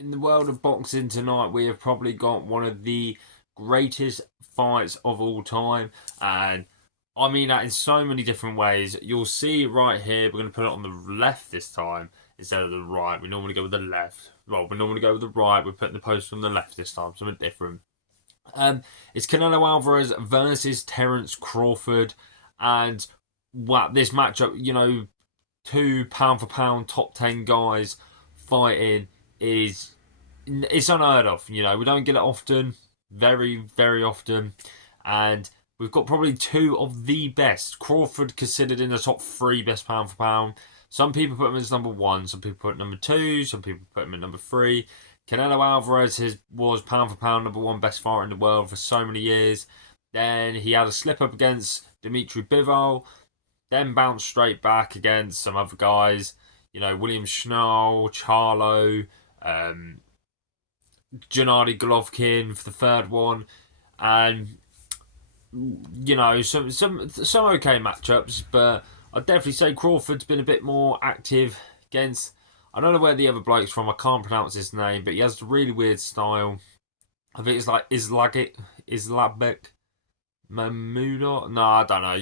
In the world of boxing tonight, we have probably got one of the greatest fights of all time. And I mean that in so many different ways. You'll see it right here. We're going to put it on the left this time instead of the right. We normally go with the left. Well, we normally go with the right. We're putting the poster on the left this time, something different. It's Canelo Alvarez versus Terence Crawford. And wow, this matchup, two pound for pound top 10 guys fighting is it's unheard of. We don't get it often, very very often, and we've got probably two of the best. Crawford considered in the top three best pound for pound. Some people put him as number one, some people put him number two, some people put him at number three. Canelo Alvarez was pound for pound number one best fighter in the world for so many years. Then he had a slip up against Dimitri Bivol, then bounced straight back against some other guys. William Schnall, Charlo, um, Gennady Golovkin for the third one, and some okay matchups. But I'd definitely say Crawford's been a bit more active against. I don't know where the other bloke's from. I can't pronounce his name, but he has a really weird style. I think it's like Islabek Mahmoudov. No, I don't know.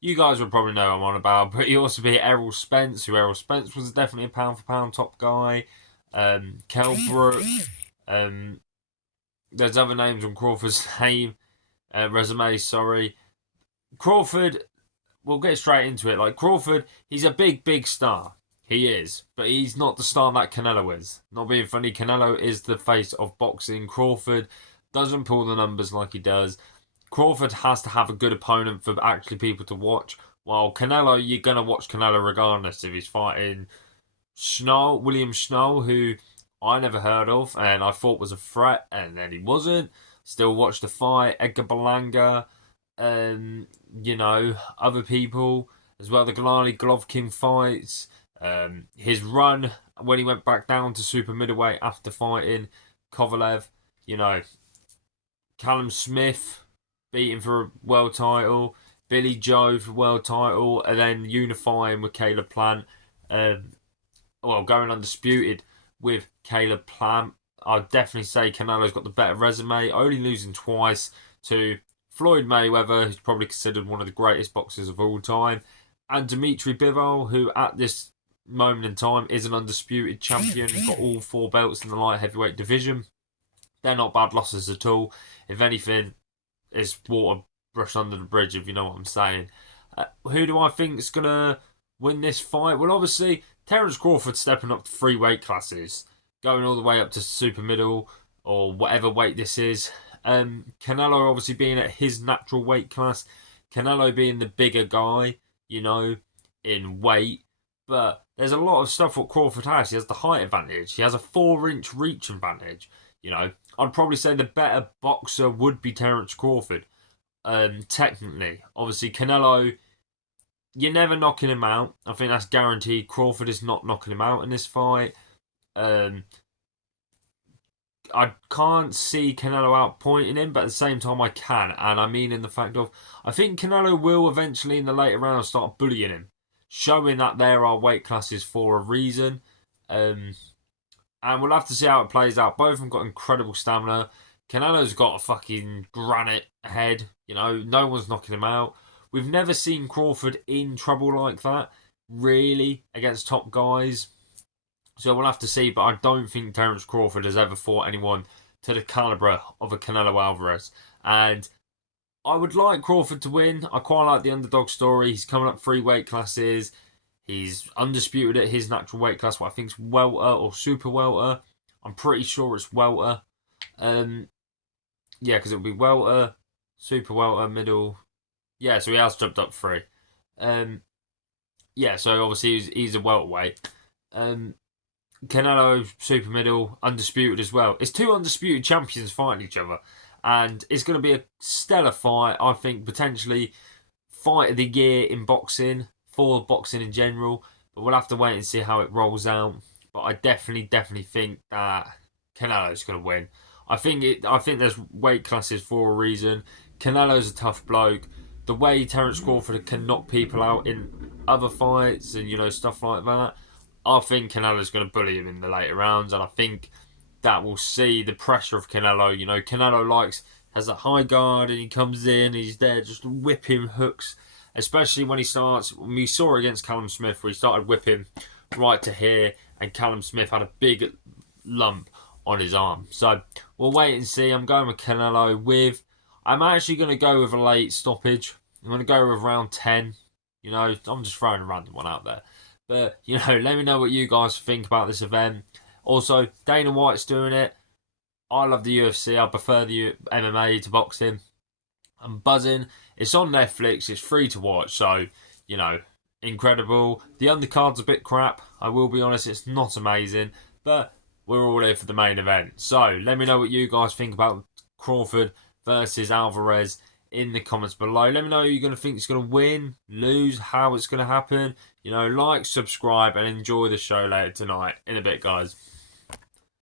You guys would probably know what I'm on about. But he also beat Errol Spence, who Errol Spence was definitely a pound for pound top guy. Kell Brook. There's other names on Crawford's resume. Sorry, Crawford. We'll get straight into it. Like Crawford, he's a big star. He is, but he's not the star that Canelo is. Not being funny, Canelo is the face of boxing. Crawford doesn't pull the numbers like he does. Crawford has to have a good opponent for actually people to watch. While Canelo, you're gonna watch Canelo regardless if he's fighting William Schnall, who I never heard of and I thought was a threat, and then he wasn't. Still watched the fight. Edgar Berlanga, other people as well. The Gennady Golovkin fights. His run when he went back down to super middleweight after fighting Kovalev. Callum Smith beating for a world title. Billy Joe for world title, and then unifying with Caleb Plant. Going undisputed with Caleb Plant. I'd definitely say Canelo's got the better resume, only losing twice to Floyd Mayweather, who's probably considered one of the greatest boxers of all time, and Dimitri Bivol, who at this moment in time is an undisputed champion. He's got all four belts in the light heavyweight division. They're not bad losses at all. If anything, it's water brushed under the bridge, if you know what I'm saying. Who do I think is going to win this fight? Well, obviously, Terence Crawford stepping up to three weight classes, going all the way up to super middle or whatever weight this is. Canelo obviously being at his natural weight class. Canelo being the bigger guy, in weight. But there's a lot of stuff what Crawford has. He has the height advantage. He has a 4-inch reach advantage. I'd probably say the better boxer would be Terence Crawford. Technically. Obviously, Canelo, you're never knocking him out. I think that's guaranteed. Crawford is not knocking him out in this fight. I can't see Canelo outpointing him, but at the same time I can. And I mean in the fact of, I think Canelo will eventually in the later rounds start bullying him, showing that there are weight classes for a reason. And we'll have to see how it plays out. Both of them got incredible stamina. Canelo's got a fucking granite head. No one's knocking him out. We've never seen Crawford in trouble like that, really, against top guys. So we'll have to see, but I don't think Terence Crawford has ever fought anyone to the calibre of a Canelo Alvarez. And I would like Crawford to win. I quite like the underdog story. He's coming up three weight classes. He's undisputed at his natural weight class, what I think is welter or super welter. I'm pretty sure it's welter. Because it'll be welter, super welter, middle. Yeah, so he has jumped up three. So obviously he's a welterweight. Canelo, super middle, undisputed as well. It's two undisputed champions fighting each other. And it's going to be a stellar fight. I think potentially fight of the year in boxing, for boxing in general. But we'll have to wait and see how it rolls out. But I definitely think that Canelo's going to win. I think there's weight classes for a reason. Canelo's a tough bloke. The way Terence Crawford can knock people out in other fights and stuff like that, I think Canelo's going to bully him in the later rounds, and I think that will see the pressure of Canelo. You know, Canelo has a high guard and he comes in, he's there just whipping hooks, especially when he starts. We saw it against Callum Smith where he started whipping right to here, and Callum Smith had a big lump on his arm. So we'll wait and see. I'm going with Canelo. I'm actually going to go with a late stoppage. I'm going to go with round 10. You know, I'm just throwing a random one out there. But, you know, let me know what you guys think about this event. Also, Dana White's doing it. I love the UFC. I prefer the MMA to boxing. I'm buzzing. It's on Netflix. It's free to watch. So, you know, incredible. The undercard's a bit crap. I will be honest, it's not amazing. But we're all here for the main event. So, let me know what you guys think about Crawford versus Alvarez in the comments below. Let me know who you're going to think is going to win, lose, how it's going to happen. You know, like, subscribe, and enjoy the show later tonight. In a bit, guys.